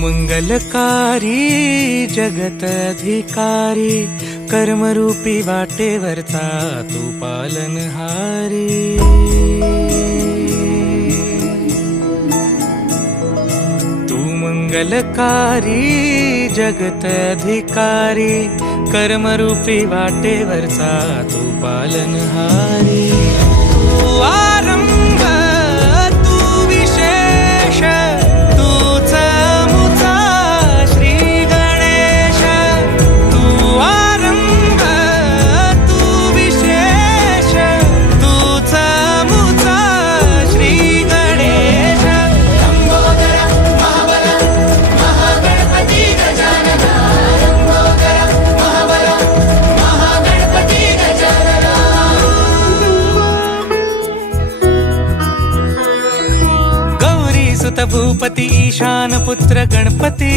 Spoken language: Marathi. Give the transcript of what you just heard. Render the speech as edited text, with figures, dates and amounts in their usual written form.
मंगलकारी जगत अधिकारी, कर्मरूपी वाटेवरचा तू पालनहारी। तू मंगलकारी जगत अधिकारी, कर्मरूपी वाटेवरचा तू पालनहारी। तू आरंभ तू विशेष, तूच मुचा श्री गणेश। तू आरंभ तू विशेष, तूच मुचा श्री गणेश। लंबोदर महाबल महागणपती गजानना, लंबोदर महाबल महागणपती गजानना। गौरी सुत भूपती ईशान पुत्र गणपती,